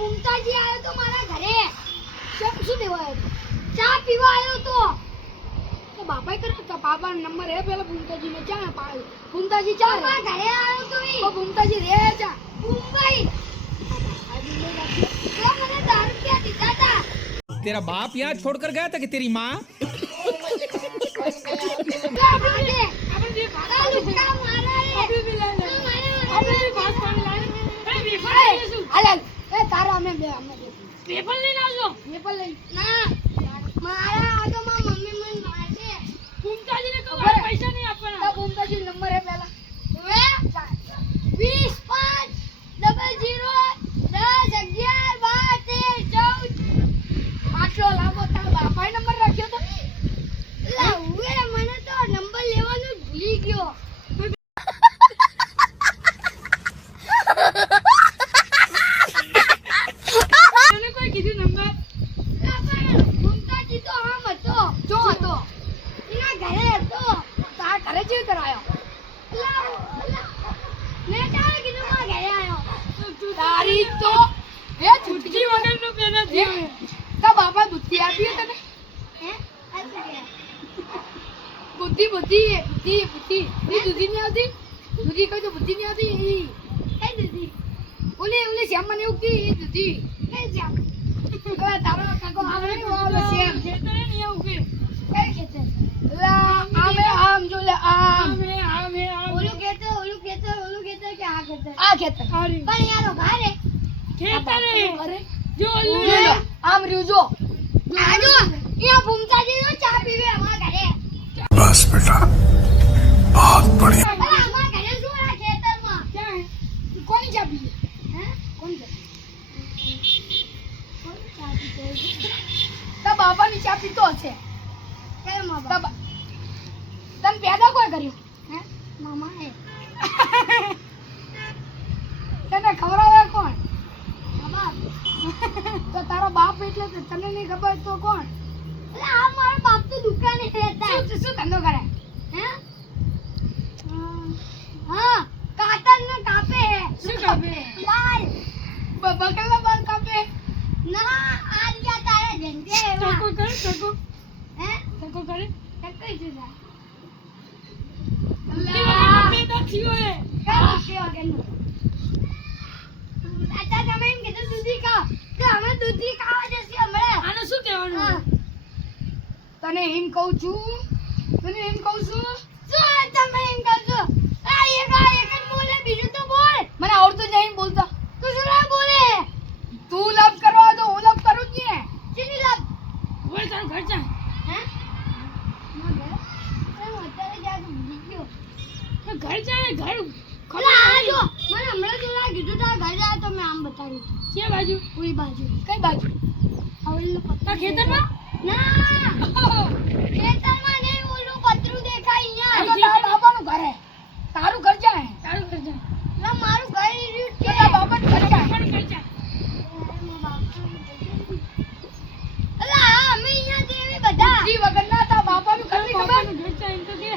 ભૂમતાજી આવ્યો તો મારા ઘરે. શું દેવા આવ્યો? ચા પીવા આવ્યો તો બાપાએ કર્યો તો બાપા નંબર હે પેલા ભૂમતાજી ને ચા પાડ્યો. ભૂમતાજી ચા બાપા ઘરે આવ્યો તો ઈ ઓ ભૂમતાજી રે ચા મુંબઈ तो मैंने दारू क्या दिखा था। तेरा बाप यहाँ छोड़कर गया था कि तेरी माँ? नंबर है पहला 20 5 00 10 11 12 13 14 આટલો લાંબો તારો બાપાએ નંબર રાખ્યો તો લા ઉએ મને તો નંબર લેવાનું ભૂલી ગયો. મને કોઈ કીધું નંબર લા પણ ભૂમતાજી તો આમ હતો જો હતો એના ઘરે હતો તાર ઘરે જ કરાયો લા મેં તારે કીધું માં ઘરે આવ્યો તારી તો એ છૂટકી વગરનો પેદા થયો તા બાપા બુદ્ધિ આપી તને હે બુદ્ધિ બુદ્ધિ બુદ્ધિ બુદ્ધિ એ દૂધી નહીં આવતી દૂધી કોઈ તો બુદ્ધિ નહીં આવતી એ દૂધી ઓલે શ્યામ મને ઉગતી એ દૂધી એ શ્યામ તારો કાકો આવે ઓલો શ્યામ ખેતરે નહીં ઉગે એ ખેતર લા આમે આમ જો લે આમે ઓલું ખેતર કે આ ખેતર પણ યારો ઘરે ખેતરે જો ઓલું આમ રહ્યું જો આજો યા ભૂમતાજી નો ચા પીવે અમારા ઘરે बस बेटा बहुत बढ़िया અમારા ઘરે શું આ ખેતરમાં ક્યાં કોની ચા પીવે હે કોણ ચા પીવે તા બાપાની ચા પીતો હશે કેમ બાબા તને પેદા કોઈ કર્યું હે મામા હે તને ખવડાવે કોણ બાપ તો તારો બાપ એટલે તને નહીં ખબર તો કોણ એટલે આ મારો બાપ તો દુકાને રહેતા શું ધંધો કરે હે હા કાતર ને કાપે હે શું કાપે બાલ બકલા બાલ કાપે ના આજ યા તારા જંજે એવા ચકો કરે ચકો હે ચકો કરે ચકો જુદા અલ્લાહ પેદા થયો હે કેમ થયો કેનો આતા તમે એમ કીધું દૂધી ખાઓ કે અમે દૂધી ખાવા જશે હમણે આને શું કહેવાનું તને એમ કહું છું શું તમે એમ કહો છો આ એક જ બોલે બીજું તો બોલ મને આવડતું જ નહીં બોલતા તું શું ના બોલે તું લવ કરવા તો હું લવ કરું જ ને ચીની લવ બોલ તારું ઘર જા હે ના ઘર હું અત્યારે જા તો ભૂલી ગયો તો ઘર જા ઘર ખોલા આજો મને હમણાં જોરા કીધું તારા ઘર જા તો મેં આમ બતાવ્યું છે બાજુ પૂરી બાજુ કઈ બાજુ આવલનો પત્તા ખેતરમાં ના ખેતરમાં નહીં ઓલું પતરું દેખાય અહીંયા તો તારા બાપાનું ઘર હે તારું ઘર જા ના મારું ઘર રહ્યું છે તારા બાપાનું ઘર જા અલા અમે અહીંયા દેવી બધા જી વગર ના તારા બાપાનું ઘર ની ખબર ઘર જા એમ તો કે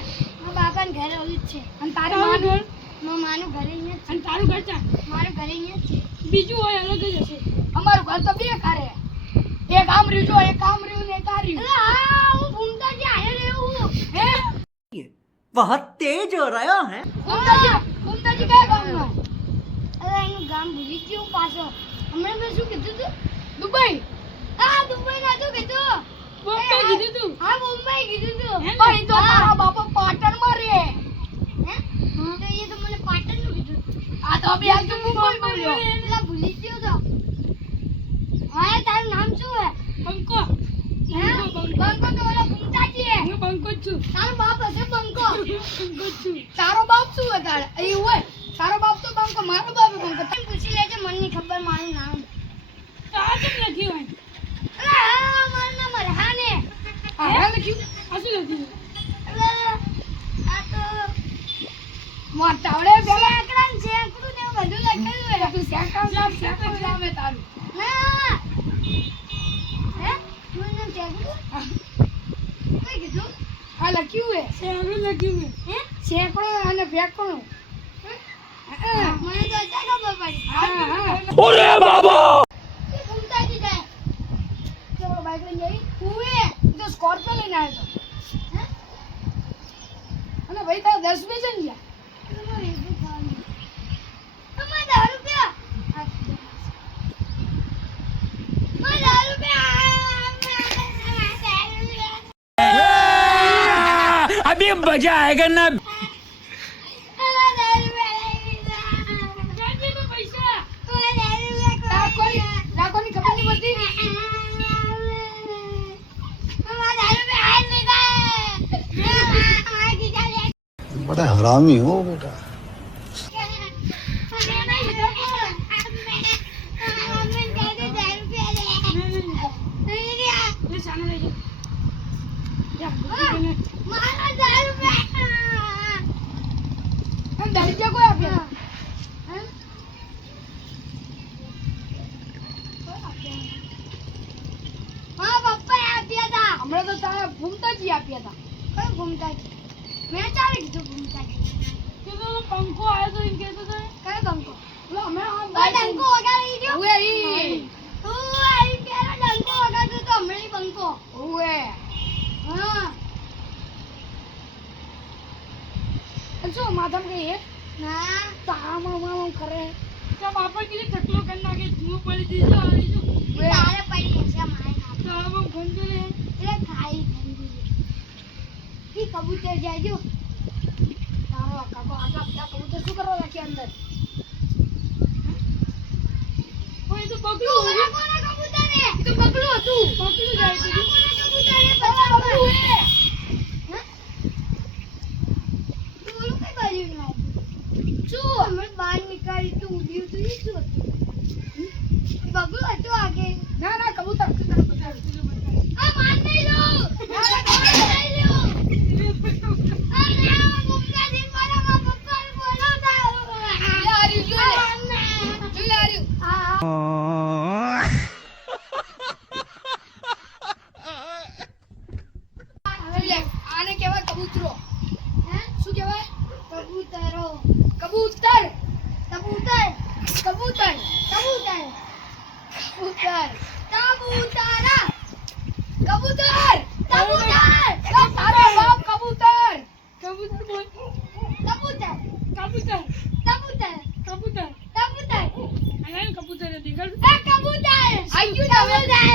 મારા બાપાનું ઘર ઓલું જ છે અને તારી માનું ઘર અહીંયા છે અને તારું ઘર જા મારું ઘર અહીંયા છે બીજું હોય અલગ જ હશે અમારું ઘર તો બે ઘર હે एक आम रियो जो एक आम रियो ने का रियो अरे हां वो भूमताजी आए रे वो हैं बहुत तेज हो रहा है भूमताजी क्या गाम में अरे इन गाम भूली क्यों पासो हमने में શું કીધું તું દુબઈ આ દુબઈ ના તો કીધું મુંબઈ કીધું તું હા મુંબઈ કીધું તું ભાઈ તો તારા બાપા પાટણ માં રહે હે તો ये तो મને પાટણ નું કીધું આ તો અભી આજ મુંબઈ બોલ્યો એટલે ભૂલી ગયો તો હા તારું નામ શું હે બંકો બંકો તો ઓલા ભૂમતાજી હે હું બંકો છું તારો બાપ હશે બંકો બંકો છું તારો બાપ શું હે તારે એ હોય તારો બાપ તો બંકો મારો બાપ બંકો તને પૂછી લેજે મને ની ખબર મારું નામ તો આ કેમ લખ્યું હે અરે મારું નામ રહાને હા લખ્યું આ શું લખ્યું આ તો મોટાવડે સેકડું ને બધું લખેલું હે તું સેકડું નામ હે તારું ના હે તું નામ સેકડું કઈ કીધું આ લખ્યું હે સેકડું લખ્યું હે સેકડો અને ફેકડો મને તો અત્યારે ખબર પડી ઓરે બાબા લઈને આવ્યો તો અને ભાઈ તારા 10 રૂપિયા છે अभी मजा आएगा ना રાખવાની ખબર નહીં પડતી बड़ा हरामी हो बेटा દારૂ કોઈ આપ્યા હા પપ્પા આપ્યા હતા હમણાં તો તારા ભૂમતાજી આપ્યા હતા કઈ ભૂમતાજી મેં ચાલે કીધું ભૂમતાજી કે તો પંખો આવ્યો તો એમ કહેતો તો કયો પંખો ઓલો હમણાં ડંકો વગાડી ગયો ઓએ ઈ આઈ પેલા ડંકો વગાડતો તો હમણાં પંખો ઓએ હા અચ્છા માથામાં કઈ હે ના તામા કરે તો બાપા કીધું ટકલો કરી નાખે ધૂળ પડી દીધો આવી જો તારે પડી છે મારે તો આમ ગંદુ લે એટલે ખાઈ ગંદુ ઈ કબૂતર જાજો તારો કાકો આટલા બધા કબૂતર શું કરવા રાખ્યા અંદર ઓય તો બગલું કોના કબૂતર હે તો બગલું હતું બગલું જાય તો કોના કબૂતર હે બગલું હે તું કઈ બાજુ ના શું અમે બહાર નીકળી તું ઉડ્યું તું ઈ શું બગલું હતું આગે ના ના કબૂતર આ માર નહીં લો ના માર નહીં લો આ ના મુક્કા દી મારા પપ્પા બોલાવતા યારી જોઈ આને કહેવાય કબૂતરો હે શું કહેવાય કબૂતરો કબૂતર કબૂતર કબૂતર કબૂતર કબૂતર કબૂતરા કબૂતર કબૂતર તારો બાપ કબૂતર કબૂતર બોલ કબૂતર કબૂતર કબૂતર કબૂતર કબૂતર આને કબૂતર દેખાડ એ કબૂતર આયુ કબૂતર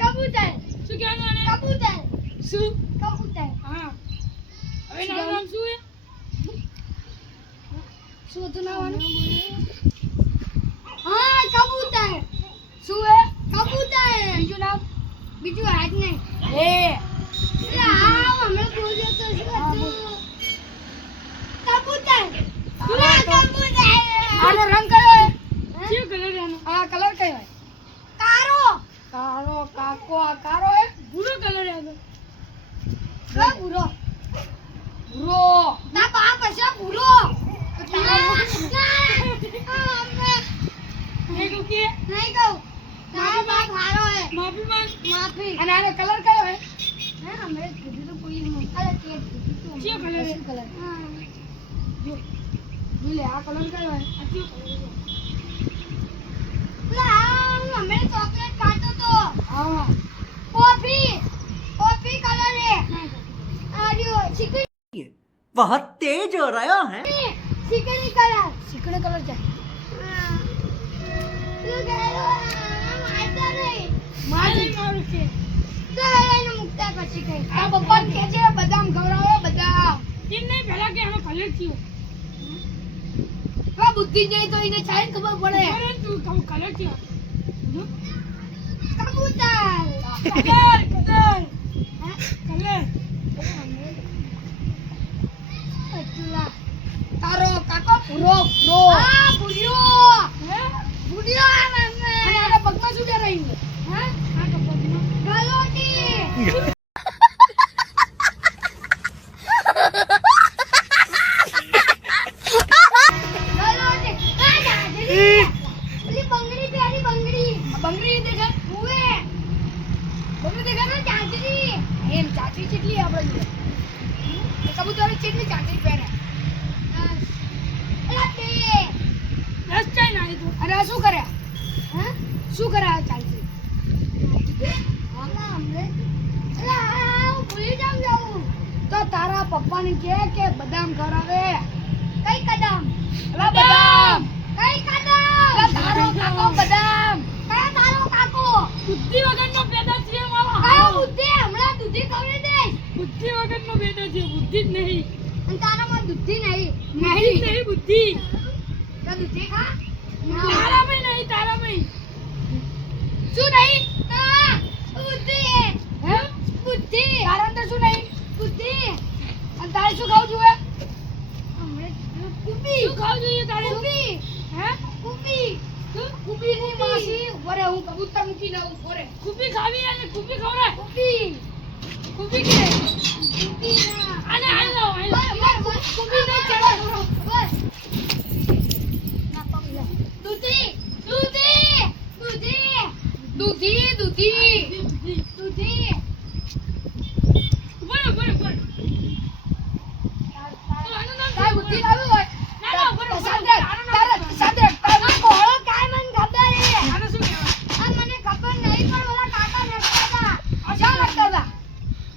કબૂતર શું કહેવાનું આને કબૂતર શું કબૂતર હા હવે નામ શું હે શું હતું નામ હા કબૂતર શું હે કબૂતર બીજું નામ બીજું આજ નહીં હે આવ હમણાં બોલ્યો તો શું હતું કબૂતર કબૂતર આનો રંગ કયો હે શું કલર આનો આ કલર કયો હે કારો કારો કાકો આ કારો હે ભૂરો કલર હે કા ભૂરો ભૂરો ના બાપ હશે ભૂરો નહીં કહું મારો બાપ હારો હે માફી માંગ માફી અને આનો કલર કયો હે હે હમણે કીધું તો કોઈ અરે તે કીધું તો કયો કલર હે કલર જો લે આ કલર કયો હે આ કયો કલર છે લા હમણે ચોકલેટ ખાતો તો હા કોફી કોફી કલર હે આડિયો ચીકણી बहुत तेज हो रहा है ચીકણી કલર છે મારું છે તો એને મુકતા પછી કઈ આ પપ્પા કે છે બદામ ખવડાવો બદામ એમ નહીં પહેલા કે આનો કલર થયો આ બુદ્ધિ જાય તો એને ચાઈ ખબર પડે તું કલર થયો કબૂતર કલર કલર કલર અતુલા તારો કાકો પૂરો પૂરો આ પૂર્યો હે પૂર્યો અને આના પગમાં શું રહી હે આ પગમાં ગલોટી ગલોટી આ જાજરી ઓલી બંગડી પ્યારી બંગડી બંગડી દેખા હુએ બંગડી દેખા ને જાજરી એમ જાજરી કેટલી આપણે કબૂતર કેટલી જાજરી પહેરે અરે શું કર્યા હે શું કર્યા ચાલશે તારા પપ્પાને કે બદામ ખવડાવે. કઈ કદમ? અલા બદામ. કઈ કદમ? અલા તારો કાકો બદામ. કયો તારો કાકો? બુદ્ધિ વગરનો પેદા છે મારો કયો બુદ્ધિ? હમણાં દૂધી ખવડાવી દે. બુદ્ધિ વગરનો પેદા છે બુદ્ધિ જ નહીં અને તારામાં દૂધી નહીં. નહીં બુદ્ધિ તો દૂધી ખા. તારામાં નહીં તારામાં શું નહીં? હા, બુદ્ધિ. હે? બુદ્ધિ. તારા અંદર શું નહીં? બુદ્ધિ. અને તારે શું ખાવું જોઈએ? કુબી. શું ખાવું જોઈએ તારે કુબી. હે કુબી. કુબી ની માસી. વરે હું કબૂતર મૂકી દઉં. વરે. કુપી ખાવી અને કુપી ખવડાય કુબી. કુપી કે કુબી ના. આને હાલ લો કુબી નહીં ચડો. બસ. ના પકડ. દૂધી. દૂધી. દૂધી. દૂધી. દૂધી. દૂધી. બરોબર તારે બુદ્ધિ લાવી હોય. ના, ના, બરોબર. સાંજે. તારે ઘોડો કાંઈ મને ખબર છે. આને શું કહેવાય આ મને ખબર નહીં પણ ઓલા કાકા નાખતા હતા. ક્યાં નાખતા હતા?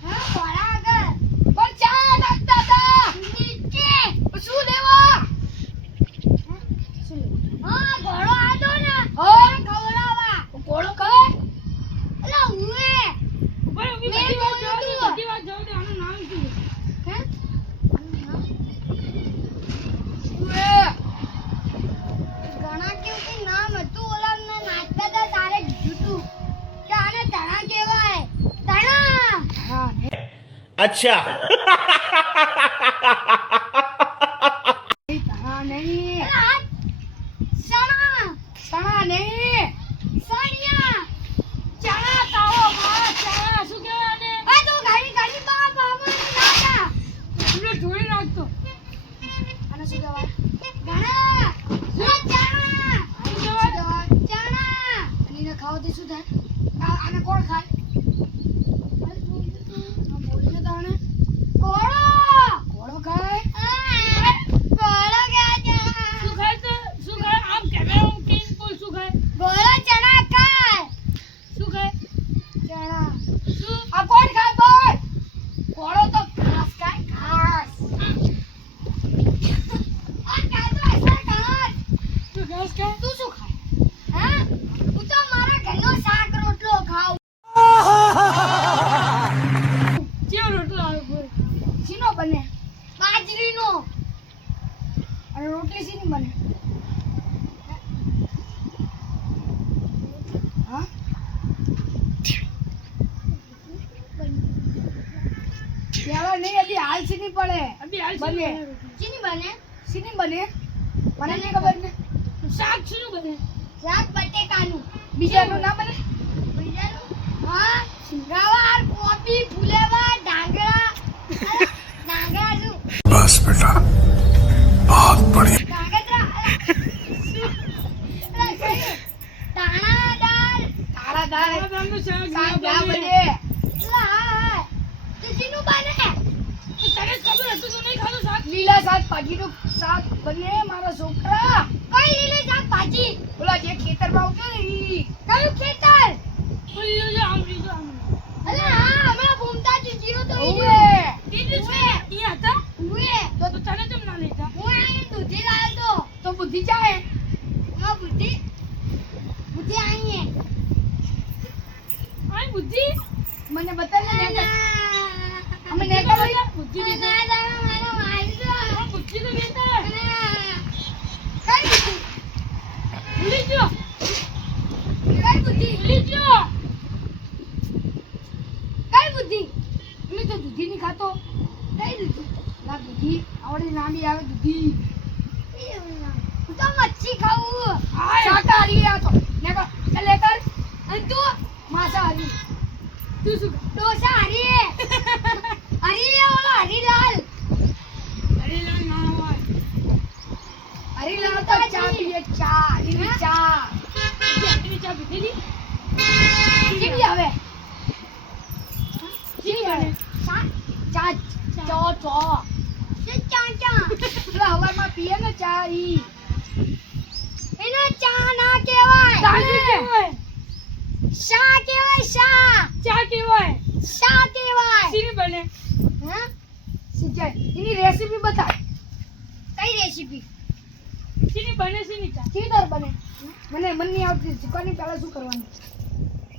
હા, ઘોડા આગળ. પણ ક્યાં નાખતા હતા? નીચે. શું લેવા? શું લેવા? હા, ઘોડો આદો ને. હા, ખવડાવવા. ઘોડો ખાય? અલા, ઉએ. બરોબર મેં બધી વાત જોયું જવા દે હતું. બધી વાત જવા દે આનું નામ શું છે હે? ઉએ. ઘણા કેવું કઈ નામ હતું ઓલા નાચતા હતા તારે કીધું કે આને તણા કહેવાય. તણા. હા. अच्छा તણા નહીં. સણા. સણા નહીં. સણિયા. ચણા તાવો માં ચણા. શું કહેવાય આને આ તો ગાડી ગાડી બા બાબા નાકા. એમને જોડી નાખતો આને શું કહેવાય? ઘણા. શું ચણા? આને શું કહેવાય? ચણા. અને એને ખાવાથી શું થાય? આને કોણ ખાય? આ બોલીને તો આને ઘોડો. ઘોડો ખાય? ઘોડો ખાય ચણા. શું ખાય તો શું ખાય આમ કેમેરા આમ કેમ બોલ શું ખાય ઘોડો ચણા ખાય. શું ખાય ચણા. શું આ કોણ ખાય બોલ? ઘોડો તો ઘાસ ખાય ઘાસ. આ ખાય તો એસા ઘાસ. તું ઘાસ ખાય તું શું ખાય? હા? હું તો મારા ઘરનો શાક રોટલો ખાઉં. કેવો રોટલો આવે બોલ શીનો બને? બાજરીનો. અને રોટલી શીની બને? હા? ત્યારે નહીં હજી હાલ શીની પડે. અભી હાલ શું બને. બને રોટલી? શીની બને? શીની બને? મને નહીં ખબર ને. શાક શું બને શાક બટેકાનું. બીજાનું ના બને? બીજાનું? હા, ગવાર, કોબી, ફુલેવાર, ડાંગરા. ડાંગરા શું? बस बेटा बहुत बढ़िया ડાંગરા. અલા, કયું? તાણા દાળ. તાણા દાળ. આ દાળનું શાક શાક ના ના બને. બને. અલા, હા. તો શીનું બને? તો તને જ ખબર હતું તો નહીં ખાધું શાક લીલા શાકભાજીનું શાક બને મારા છોકરા. કઈ લીલી શાકભાજી? ઓલા જે ખેતરમાં ઉગે ને ઈ. કયું ખેતર? બોલી જો આમ રીજો આમ અલા, હા, હમણાં ભૂમતા જીજીઓ તો ઈ ઓવે. રહ્યો. દીદી છે ઈ હતા ઉએ. તો તને કેમ ના લેતા હું અહીં દૂધી લાવ્યો તો બુદ્ધિ ચાહે. હા, બુદ્ધિ. બુદ્ધિ અહીં. આય બુદ્ધિ મને બતાવ ને નેકર. અમે બુદ્ધિ નેકર બતાવ. બુદ્ધિ દેતા કઈ બુદ્ધિ તો દેતા બુદ્ધિ? ભૂલી ગયો કઈ બુદ્ધિ? ભૂલી ગયો કઈ બુદ્ધિ? પેલી તો દૂધી ની ખાતો. કઈ દૂધી? ના દૂધી આવડી લાંબી આવે દૂધી. હું તો મચ્છી ખાવું. શાકાહારી આ તો નેકર. ચાલ નેકર. અને તું માંસાહારી. તું શું ડોસા હરી. હરી ઓલો હરીલાલ. અરે લા ના હોય હરીલાલ તો ચા પીએ ચા. લીલી ચા. આટલી ચા પીધેલી કેવી આવે? કેવી બને ચા ચા ચો ચો. ચા ચા. પેલા હવારમાં પીએ ને ચા ઈ. એને ચા ના કહેવાય. તાને કહેવાય શા કહેવાય શા. ચા કહેવાય શા કહેવાય. સીની બને હે? જાય એની રેસીપી બતા. કઈ રેસીપી? શીની બને શીની ચા? ચીટર બને. મને નહીં આવતી. ચીકવાની પહેલા શું કરવાનું?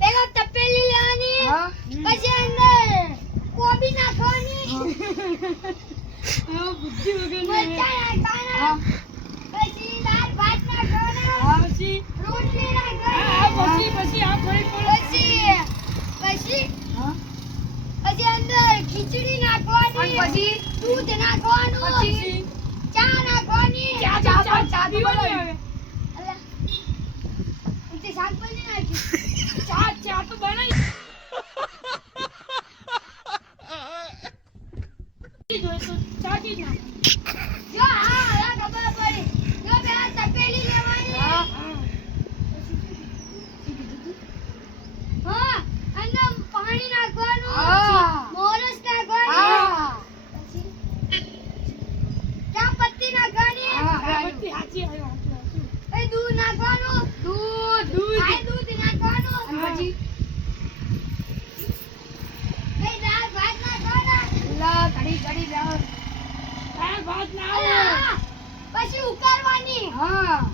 પહેલા તપેલી લેવાની. હા. પછી અંદર કોબી નાખવાની. હા બુદ્ધિ વગર મરચાં નાખવાના. પછી દાળ ભાત નાખવાના. હા પછી રોટલી હા નાખવાની. પછી આ થોડી પછી અંદર ખીચડી નાખવાની. પછી દૂધ નાખવાનું. પછી ચા નાખવાની. ચા ચા પીવાની આવે. અલા ઉતે શાકભાજી નાખી. ચા તો બનાવી જોઈએ તો ચા જ નાખ. જો હા ખબર પડી. જો પેલા તપેલી લેવાની. હા અંદર પાણી નાખવાનું. મોરસ નાખવાની. પછી ચા પત્તી નાખવાની. બધી હાચી આવ્યો પછી દૂધ નાખવાનું. દૂધ નાખવાનું. પછી દાળ ભાત નાખવાના. ઘડી દાળ ભાત ના અલા, પછી ઉકાળવાની.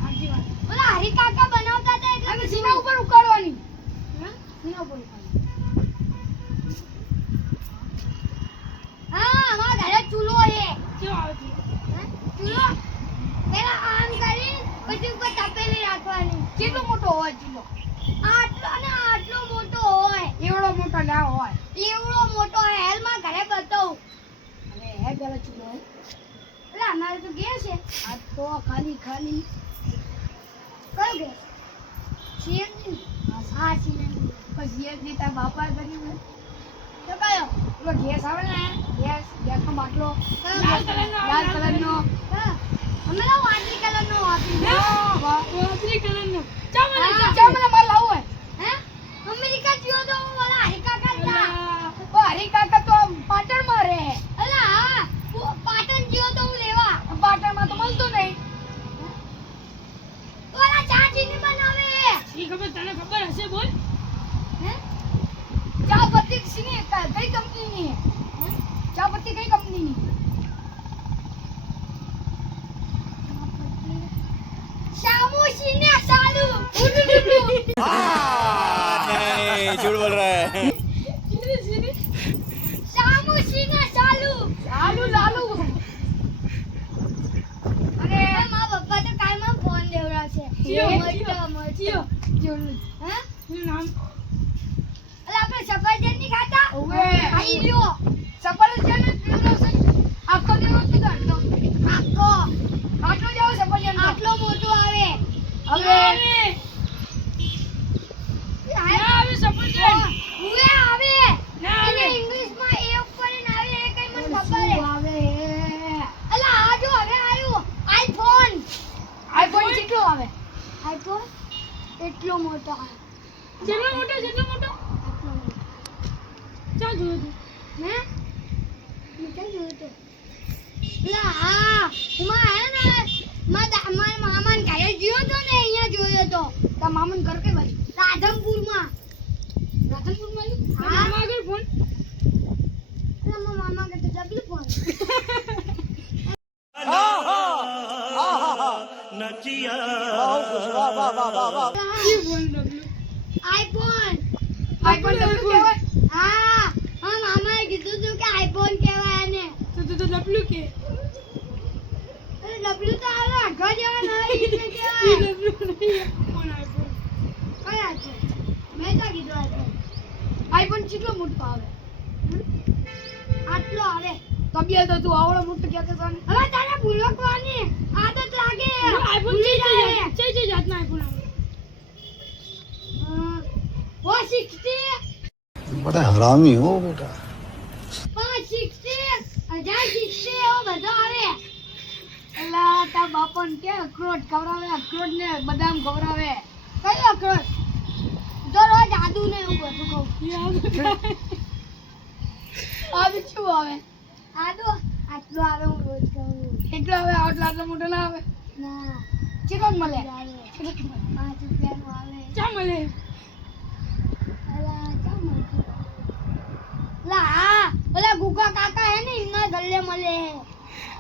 સાચી વાત. ઓલા હરી કાકા બનાવતા હતા એટલે સીના ઉપર ઉકાળવાની. સીના ઉપર ઉકાળવાની. હા અમારા ઘરે ચૂલો છે. કેવો આવે છે? ચૂલો પેલા આમ કરી પછી ઉપર તપેલી રાખવાની. કેટલો મોટો હોય ચૂલો? આટલો મોટો હોય. એવડો મોટો ના હોય. એવડો મોટો હોય. હેલમાં ઘરે બતાવું. અરે હે પેલા ચૂલો હોય. એટલે અમારે તો ગેસ છે. આ તો ખાલી કયો ગેસ? સીએનજી. હા સીએનજી. પછી સીએનજી તાર બાપા કરી તો કયો? પેલો ગેસ આવે ને ગેસનો બાટલો લાલ કલરનો. હા અમે તો વાદળી કલરનો આપી. વાદળી કલરનો. ચા મને ચા મને માર લાવું હોય. હે અમેરિકા જીઓ તો ઓલા હરી કાકા હતા. હરી કાકા તો પાટણમાં રહે. અલા હા પાટણ જીઓ તો હું લેવા. પાટણમાં તો મળતો નહીં. ઓલા ચા ચીની બનાવે. ઈ ખબર તને ખબર હશે બોલ. હે ચા પત્તી કઈ કંપનીની હે? ચા પત્તી કઈ કંપનીની? શામુશી ને સાલુ. नहीं झूठ बोल रहा है શામુશી ને સાલુ. લાલુ. અરે મારા પપ્પા તો કાલમાં ફોન દેવડાવશે. જીઓ. હે એનું નામ અલા આપણે સફરજન ની ખાતા? ઓવે. ખાઈ લ્યો. સફરજન ને દેવડાવશે. આખો દિવસ કીધો આટલો જાવ સફરજન. આટલો મોટો આવે. હવે આવે સફરજન. ઉવે આવે. ના આવે. એને ઇંગ્લિશમાં એ ઉપર ને આવે એ કઈ મને ખબર હે. આવે. અલા આ જો હવે આયો આઈફોન. કેટલો આવે? આઈફોન એટલો મોટો આવે. જેટલો મોટો આટલો મોટો. ચા જોયું તું? હે મેં ક્યાં જોયું તો? લા હા એમાં આયા ને મારા મામાને ઘરે ગયો તો ને અહીંયા જોયો તો. તારા મામાનું ઘર કઈ બાજુ? રાધનપુરમાં. રાધનપુરમાં આવ્યું? હા મામા આગળ ફોન. મારા મામા કે તો ડબલ ફોન. ઈ ફોન ડબલું. આઈફોન ડબલ કહેવાય? હા મામાએ કીધું તું કે આઈફોન કહેવાય આને. તો ડબલું કે અરે ડબલ્યુ તો આવે અઘા જેવા ના રીતે ઈ કહેવાય. ડબલું નહીં. Phone iPhone. કઈ આઈફોન? મેં તો કીધું આઈફોન. આઈફોન કેટલો મોટો આવે? આટલો આવે. તબિયત તો તું આવડો મોટો કહેતો હતો ને. હવે તારે ભૂલકવાની આદત લાગે. આઈફોન ચઈ જાતના આઈફોન આવે? 460 बड़ा हरामी हो बेटा 560 1060 એવો બધો આવે. એલા તાર બાપન કે અખરોટ ખવડાવે. અખરોટ ને બદામ ખવડાવે. કયો અખરોટ? તો રોજ આદુ ને એવું બધું ખાવ. આદુ શું આવે? આદુ આટલો આવે. હું રોજ ખાઉં. કેટલો આવે? આટલો મોટો ના આવે. ના કેટલો મળે? 5 રૂપિયાનો આવે. ચા મળે. અલા ચા મળે. લા ઓલા ગુગા કાકા હે ને ઇનના ગલ્લે મળે.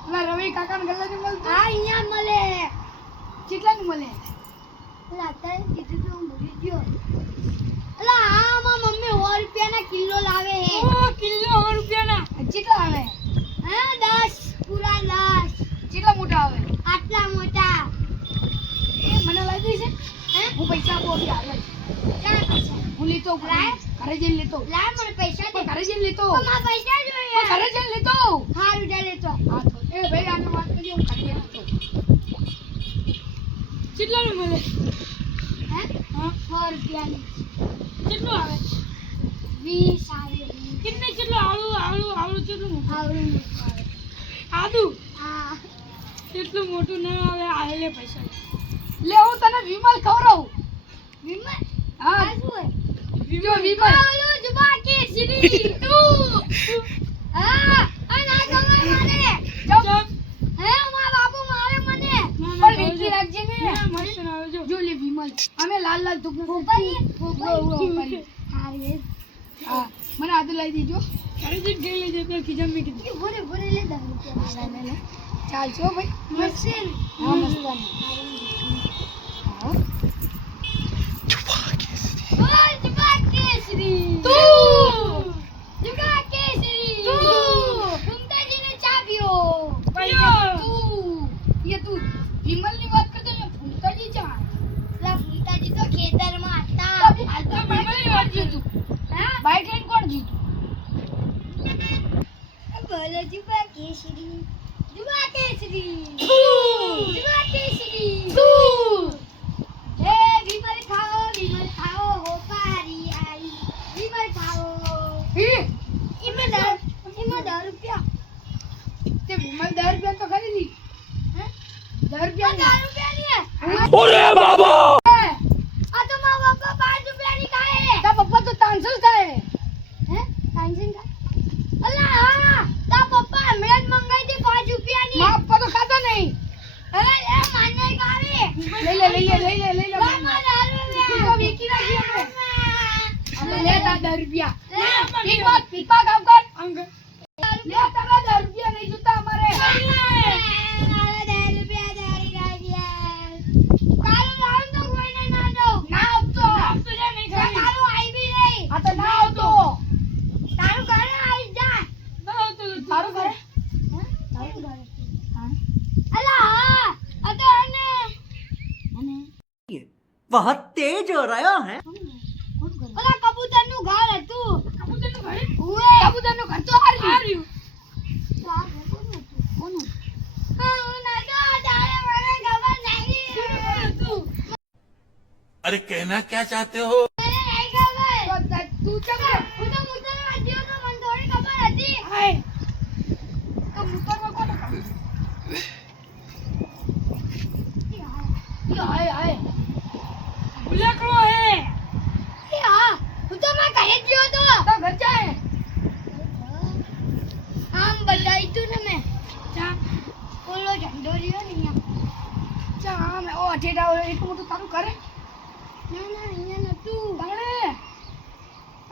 ઓલા રવિ કાકાને ગલ્લાથી મળતું હા અહીંયા મળે કેટલાનું મળે ઓલા અત્યારે કીધું તો હું ભૂલી ગયો ઓલા આમાં મમ્મી 100 રૂપિયાના કિલો લાવે હે ઓ કિલો 100 રૂપિયાના કેટલા આવે હા 10 પૂરા 10 કેટલા મોટા આવે આટલા મોટા એ મને લાગી છે હે હું પૈસા આપો અભી આવે ક્યાં પૈસા હું લેતો ઘરે જઈને લેતો લાય મને પૈસા દે ઘરે જઈને લેતો મારા પૈસા જોઈએ ઘરે જઈને લેતો હારું જા લેતો હા તો એ ભાઈ આને વાત કરી હું ઘરે લેતો કેટલાનું મળે હે હા 100 રૂપિયાની કેટલું આવે 20 આવે કેટલે કેટલું આવડું કેટલું મોટું આવડું આદુ હા એટલું મોટું ના આવે આ લે પૈસા લે હું તને વિમલ ખવરાવું વિમલ હા શું જો વિમલ ઓલો જુબા કે શ્રી તું હા આ ના ખવરાય મને ચપ હે મારા બાપુ મારે મને ના, પણ વેચી રાખજે ને ના મસ્ત ના આવજો જો લે વિમલ અમે લાલ લાલ ધૂપ હા મને આદુ લઈ દીજો ઘરે જઈને ગઈ લેજે તો ખીજામ મેં કીધું ભૂરે ભૂરે લે દે ચાલશો ભાઈ મસ્ત હા મસ્ત જુબા કેસરી તું જુબા કેસરી તું ફૂમતાજીને ચા પીઓ તું વિમલ ની વાત કરતો ને ફૂમતાજી ચા લા ફૂમતાજી તો ખેતરમાં હતા હાલ તો વિમલની વાત જીતું હા બાઈક લઈને કોણ જીતું બોલો જુબા કેસરી જુબા કેસરી જુબા કેસરી હે વિમલ ખાઓ હો પારી આઈ વિમલ ખાઓ ઇમાં 10 રૂપિયા તે વિમલ 10 રૂપિયા તો ખરીદી હે 10 રૂપિયા अरे बाबा આ તો મારા પપ્પા 5 રૂપિયાની ખાય તા પપ્પા તો 300 ખાય હે 300 ખાય અલા હા તા પપ્પા હમણાં જ મંગાઈ હતી 5 રૂપિયાની મારા પપ્પા તો ખાતા નહીં અરે એ માને ખાવે લઈ લે મામા દારૂ લે તો વેચી નાખી અમે લે તા 10 રૂપિયા પીપા કામ કર અંગ લે તારા 10 રૂપિયા નહીં જોતા અમારે बहुत तेज हो रहा है ઓલા કબૂતરનું ઘર હતું કબૂતરનું ઘર ઓએ કબૂતરનું ઘર તો હાર્યું કોનું હું નતો તારે મને ખબર નહીં હતું अरे कहना क्या चाहते हो મને નહીં ખબર તું ચમ હું તો મુતરવા ગયો તો મને થોડી ખબર હતી હાય તો મુતરવા કોને ખબર હાય ઉલેકડો હે હા હું તો મારા ઘરે જ ગયો તો ઘર જાય આમ બતાવી તું ને મેં ચા ઓલો ઝંડો રહ્યો ને અહીંયા ચા આમ ઓ અઠેડા ઓલો એટલું મોટું તારું કરે ના અહીંયા નતું તાણે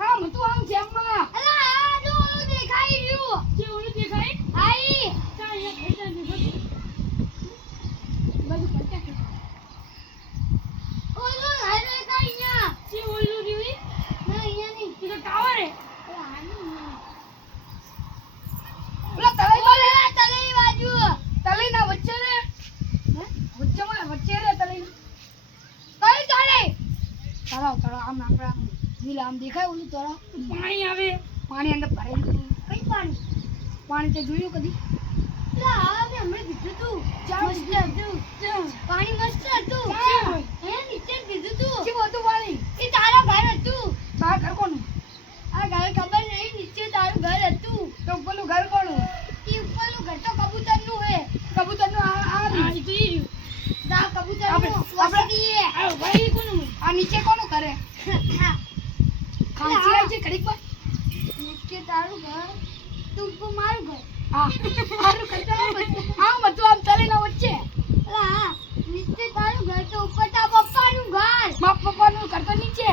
આમ તું આમ જેમમાં અલા આ જો ઓલું દેખાઈ રહ્યું જે ઓલું દેખાય આઈ ચા અહીંયા ખાઈ જાય બધું પચાસ ઓલો હારે દેખાઈ અહીંયા જે ઓલું રીવી ના અહીંયા નહીં એ તો ટાવર હે ઓલા તળાઈ બાજુ તળાઈના વચ્ચે રે વચ્ચે રે તળાઈ તળાવ આમ આપણા લીલા આમ દેખાય ઓલું તળાવ પાણી આવે પાણી અંદર ભરેલું કઈ પાણી તે જોયું કદી હમણાં કીધું તું મસ્ત હતું પાણી મસ્ત હતું હે નીચે કીધું તું કેવું હતું પાણી એ તારા ઘર હતું તારા ઘર કોનું આ ઘર ખબર નહીં નીચે તારું ઘર હતું તો ઉપરનું ઘર કોનું એ ઉપરનું ઘર તો કબૂતરનું હે કબૂતરનું આ આ તો ઈ રહ્યું દા કબૂતરનું વસતી હે આ ભાઈ કોનું આ નીચે કોનું કરે ખાંસી આવી છે ઘડીક પર નીચે તારું ઘર તું ઉપર મારું ઘર હા મારું ઘર તો આમ હતું આમ તળીના વચ્ચે હા નીચે તારું ઘર તો ઉપર તારા પપ્પાનું ઘર મારા પપ્પાનું ઘર તો નીચે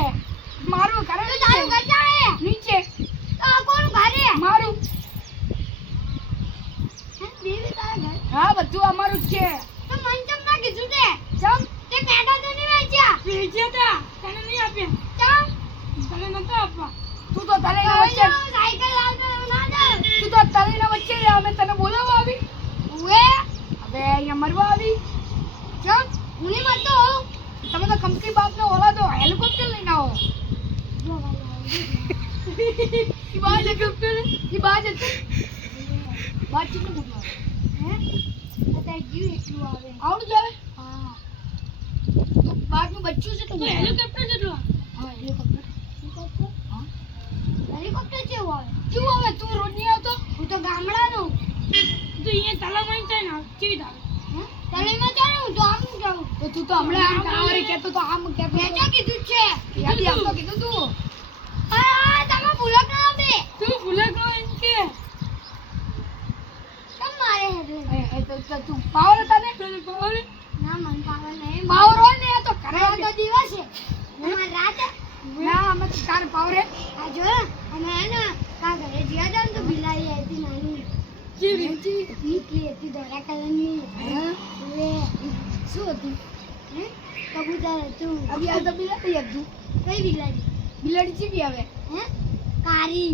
મારું ઘર તો તારું ઘર ક્યાં હે નીચે તો આ કોનું ઘર હે મારું હે દેવી તારા ઘર આપ્યા તને નહીં આપ્યા ચા તને નતો આપવા તું તો તલેના વચ્ચે સાયકલ લાવતો ના દે તું તો તલેના વચ્ચે રે અમે તને બોલાવવા આવી ઉએ હવે અહીંયા મરવા આવી ચમ હું નહીં મરતો તમે તો કંપની બાપને ઓલા તો હેલિકોપ્ટર લઈને આવો ઈ બાજ હેલિકોપ્ટર ઈ બાજ હતી બાજ કેટલું મોટું હે અત્યારે જીવ એટલું આવે આવડું જ આવે હા તો બાજનું બચ્ચું છે તો હેલિકોપ્ટર જેટલો હા હેલિકોપ્ટર હા હેલિકોપ્ટર કેવું આવે કેવું આવે તું રોજ નહીં આવતો હું તો ગામડાનો તો અહીંયા તલામાં જાય ને કેવી આવે તલેમાં ચાલે હું તો આમ જાઉં તો તું તો હમણાં આમ કાવરી કહેતો તો આમ કહેતો મેં ક્યાં કીધું છે યાદી આપતો કીધું તું આ તમે ભૂલો ના આવે તું ભૂલે ગયો એમ કે કેમ મારે હે તો તું પાવર તને તને ખબર ના મન પાવર નહીં પાવર હોય ને તો કરે તો દિવસ છે અમાર રાત ના અમે તો તાર પાવર હે આ જો અમે હે ને કા ઘરે જ્યાં જાન તો બિલાડી હતી નાની કેવી હતી ધોળા કલરની હવે શું હતું હે કબૂતર હતું અભી આ તો બિલાડી હતું કઈ બિલાડી બિલાડી ચીવી આવે હે કારી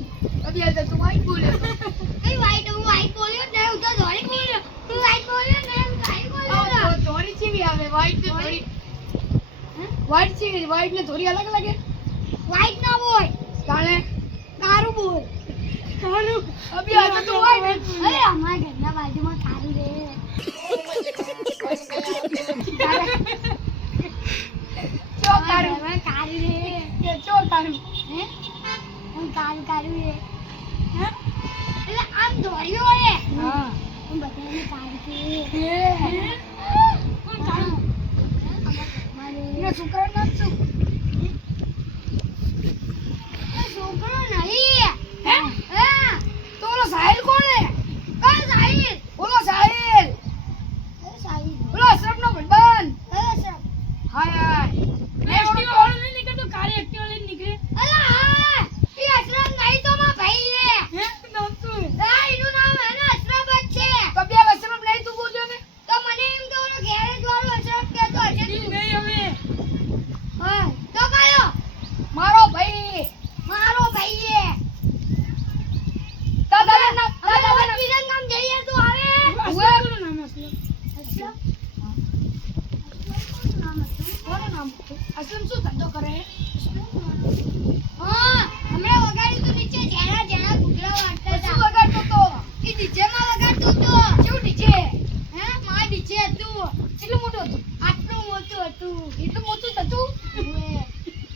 અભી આ તો તું વાઈટ બોલ્યો કઈ વાઈટ હું વાઈટ બોલ્યો ને હું તો ધોળી બોલ્યો તું વાઈટ બોલ્યો ને હું કારી બોલ્યો તો ધોળી ચીવી આવે વાઈટ ને ધોળી હે વાઈટ ચીવી વાઈટ ને ધોળી અલગ લાગે વાઈટ ના બોલ કાલે કારું બોલ કારું અભી આ તો વાઈટ અરે અમારા ઘરના બાજુમાં કારું રે ચો કારું કારું રે ચો કારું હે હું કારું રે હે એટલે આમ દોડ્યો હે હા હું બધાને કારું કે કોણ કાઢું મારે છોકરા ના છું છોકરો નહીં હે હે તો ઓલો સાહિલ કોણ હે કયો સાહિલ ઓલો સાહિલ ઓલો અશરફનો ભાઈબંધ કયો અશરફ હા એક્ટિવા વાળો નહીં નીકળતો કાળી એક્ટિવા લઈને નીકળે અલા હા ઈ અશરફ નહીં તો મારા ભાઈ હે હે નામ શું આ એનું નામ હે ને અશરફ જ છે તો બે અશરફ નહીં તું બોલ્યો ને તો મને એમ કે ઓલો ગેરેજ વાળો અશરફ કહેતો હશે ઈ તું નહીં હવે હા તો કયો મારો ભાઈ હે દાદા ના બીજા નામ જઈએ તો આવે અસલનું નામ અસલમ અસલમ કોનું નામ હતું અસલમ શું ધંધો કરે હા હમણાં વગાડ્યું તું નીચે જેના જેના ઘૂઘરા વાટતા હતા શું વગાડતો તો ઈ ડીજે માં વગાડતો તો કેવું ડીજે હે માં ડીજે હતું કેટલું મોટું હતું આટલું મોટું હતું એટલું મોટું હતું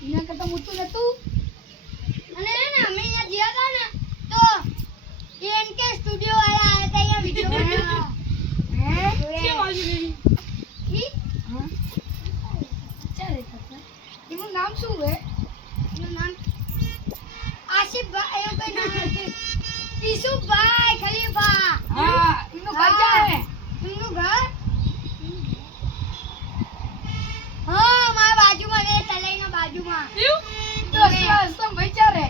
એના કરતા મોટું નતું અને હે ને અમે અહીંયા ગયા હતા ને તો એનકે સ્ટુડિયો વાળા આયા હતા અહીંયા વિડિયો કે બાજુ નહીં ઈ હા ચાલે કાકા એનું નામ શું હે એનું નામ આશિફભાઈ એવું કઈ નામ નથી ઈસુભાઈ ખલીફા હા એનું ઘર ક્યાં હે એનું ઘર હા મારા બાજુમાં રે તલાઈના બાજુમાં એવું તો અસલમ ભાઈ ચાર હે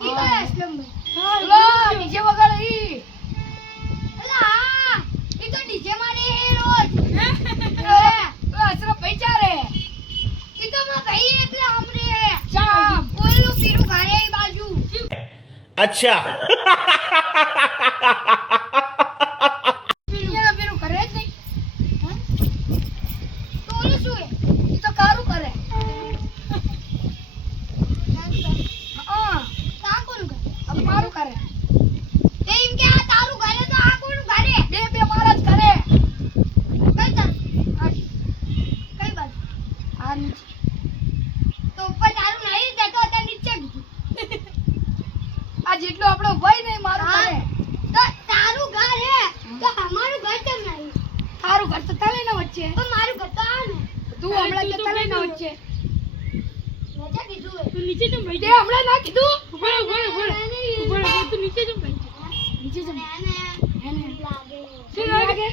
ઈ તો અસલમ ભાઈ હા ડીજે વગાડે ઈ અલા હા ઈ તો ડીજે માં રે રોજ તો અસલમ ભાઈ ચાર હે ઈ તો મારા ભાઈ એટલે આમ રે ચામ ઓલું પીરું ઘરે ઈ બાજુ अच्छा પીરું ઘરે જ નહીં હા તો ઓલું શું હે ઈ તો કારું કરે હા તા કોનું કરે અબ મારું કરે એમ કે આ તારું ઘરે તો આ કોનું ઘરે બે બે મારા જ કરે કઈ તારું કઈ બાજુ આ નીચે તો ઉપર તારું નહીં દેતો અત્યારે નીચે કીધું આ જેટલું આપણો ભાઈ નહીં મારું ઘરે તો તારું ઘર હે તો અમારું ઘર કેમ નહીં તારું ઘર તો તલેના વચ્ચે પણ મારું ઘર તો આ ને તું હમણાં કે તલેના વચ્ચે મજા કીધું હે તું નીચે જમ ભાઈ તે હમણાં ના કીધું ઉભા તું નીચે જમ ભાઈ નીચે જમ એને લાગે શું લાગે?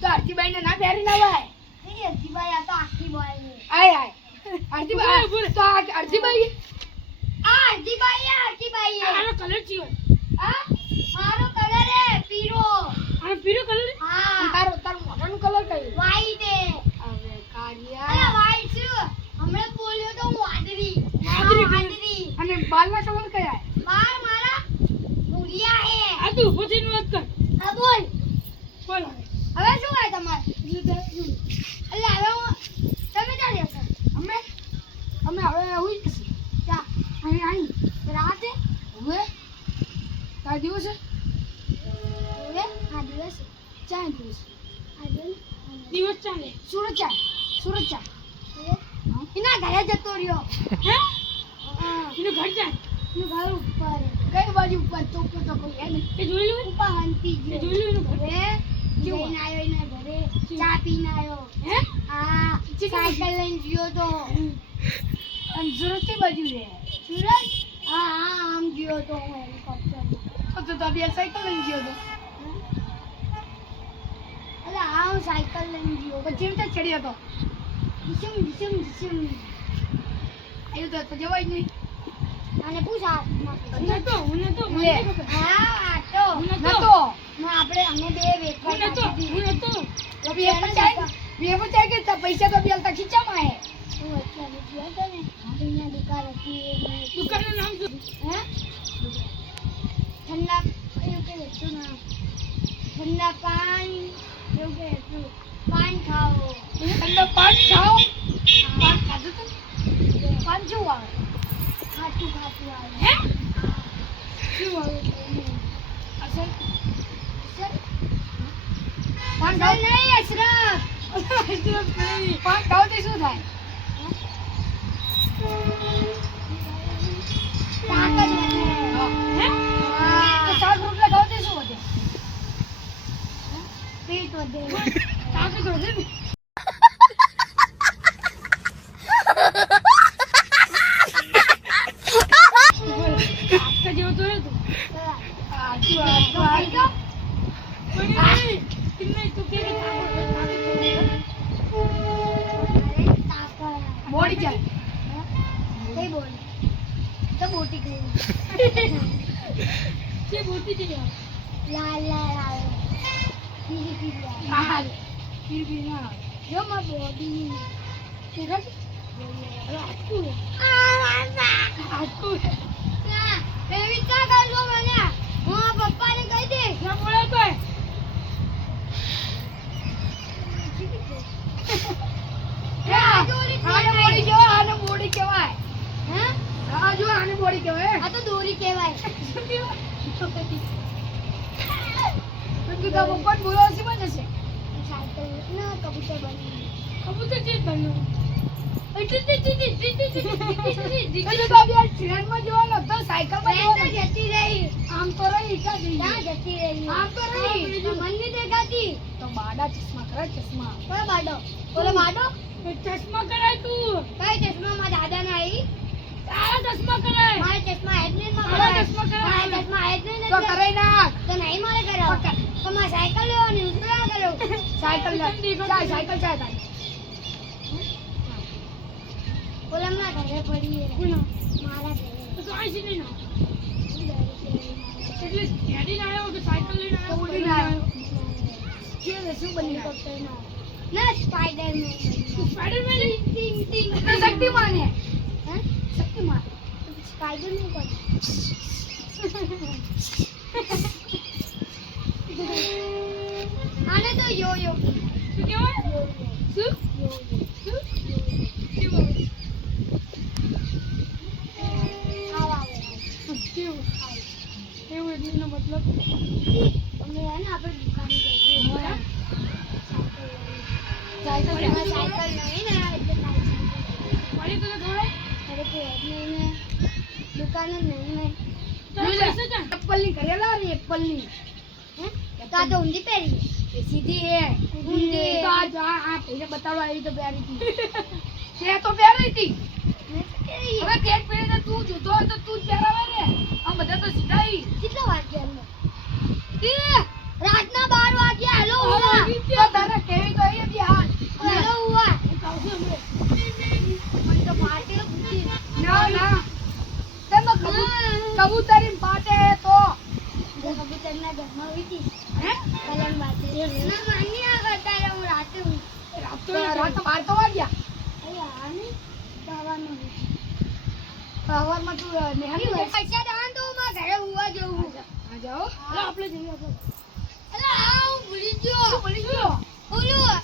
તો આરતીબાઈ ને ના બેરી ના વાય એ આરતીબાઈ આ તો આરતીબાઈ ને આય આય આરતીબાઈ તો આ આરતીબાઈ આ આરતીબાઈ આનો કલર ચીયો આ મારો કલર હે પીરો આનો પીળો કલર હા તારો મોઢાનો કલર કયો વ્હાઈટ હે હવે એના ઘરે જતો રહ્યો. હે હા. એનું ઘર જાય એનું ઘર ઉપર. કઈ બાજુ ઉપર? ચોકો હે ને. એ જોઈ લો ઉપર હંતી એ ગયો. જોઈ લો એનું ઘર હવે કેવું? જઈને આયો એના ઘરે. ચા પીને આયો. હે હા. સાયકલ લઈને ગયો તો. આમ સુરત કઈ બાજુ છે સુરત? હા હા આમ ગયો તો હું હેલિકોપ્ટરમાં. તો બે સાયકલ લઈને ગયો તો અરે હા હું સાયકલ લઈને ગયો. પછી એમ ત્યાં ચડ્યો તો ઢીસમ ઢીસમ ઢીસમ. આવ્યું તો જવાય જ નહીં અને પૂછ હાથમાં. હું નતો મને લે. ખબર. હા આ તો. હું નતો. નતો આપણે અમે બે હું વેચવા નતો હું નતો બે પચાય કે પૈસા તો બેલતા ખીચામાં હે હું વચ્ચે અમે ગયો હતો ને અહીંયા દુકાન હતી એ દુકાનનું નામ શું હે ઠંડા એવું કે હતું ના ઠંડા પાન એવું કે હતું પાન ખાઓ ઠંડા પાન ખાઓ પાન ખાધું તું પાન શું આવે ખાટું ખાટું આવે હે શું આવે અસલ સર પાન સર ખાઓ નહીં અશરફ પાન ખાઓ તે શું થાય તાકાત વધે હે હા. તો 7 રૂપિયા ખાઓ તે શું વધે પેટ વધે તાકાત વધે ને આપકા જેવો તો હે તું આ તું આ કોઈ નહીં કિન્ને તું કે બોડી જાય કઈ બોલ તો બોટી ખાઈ કે બોટી જાય લાલ લાલ આવે પીલી પીલી આવે હા પીર ના જો માર બોડી ઠીક છે આકુ આકુ ના એવી ચા કરજો મને હું આ પપ્પાને કહી દઈશ ના બોલે તો આને બોડી કહેવાય હે હા જો આને બોડી કહેવાય આ તો દોરી કહેવાય તું તો પપ્પા બોલો છે મને છે સાયકલ ના કબૂતર બની કબૂતર છે બન્યો એટલે તો બે ટ્રેનમાં જવાનો તો સાયકલમાં જવાનો જતી રહી આમ તો રહી ઈચ્છા જઈ ક્યાં જતી રહી આમ તો રહી તો મન નહીં દેખાતી તો બાડા ચશ્મા કરે ચશ્મા કોણ બાડો બોલો બાડો એ ચશ્મા કરાય તું કઈ ચશ્મા માં દાદા ના આવી તારા ચશ્મા કરાય મારા ચશ્મા હેડ નહીં માં મારા ચશ્મા કરાય. મારા ચશ્મા હેડ નહીં તો કરાઈ નાખ તો નહીં મારે કરાવો પકડ. તો મારે સાયકલ લેવાની ઉતરા કરો સાયકલ લે ચાલ સાયકલ ચાલ તારી બોલા ના ઘરે પડી કોનો? મારા ઘરે તો આઈ છે નહીં એટલે ગાડી ના આવ્યો કે સાયકલ લઈને આવ્યો ઉડીને આવ્યો કે શું બની ગયો ના સ્પાઈડરમેન સ્પાઈડરમેન ટિંગ ટિંગ તો શક્તિમાન હે હે શક્તિમાન સ્પાઈડરમેન કોણ આને તો યો યો શું કહેવાય શું શું કેવું આવા કેવું કેવું એટલું મતલબ અમે હે ને આપણે દુકાને જઈએ હા. સાયકલ સાયકલ સાયકલ નહીં ને એટલે સાયકલ પાણી તો થોડો અરે કોઈ હેડ નહીં ને દુકાને નહીં ને એપલની કરેલા ને એપલની હે તો આ તો ઊંધી પહેરી એ સીધી હે ઊંધી. તો આ જો આ પહેલે બતાડો આવી તો પહેરી હતી તે તો પહેરી હતી મેં તો પહેરી હવે કેક પહેરી તો તું જોતો હોય તો તું જ પહેરાવે ને આ બધા તો સીધા ઈ કેટલા વાગ્યા એ રાતના 12 વાગ્યા હેલો હુઆ તો તારે કેવી તો એ બી હા હેલો હુઆ મને તો પાર્ટી પૂછી ના ના તેમાં કબૂતરી પાટે તો કબૂતરના ઘરમાં વીતી હે કલમ બાતે ના માની આ કરતા રે હું રાતે હું રાત તો 12 તો વાગ્યા અરે આને ખાવાનું સવારમાં તું નિહાળી હોય પૈસા દાન તો માં ઘરે હુવા જવું આ જાઓ હાલો આપણે જઈએ આપણે અલા આ હું ભૂલી ગયો શું ભૂલી ગયો ઓલું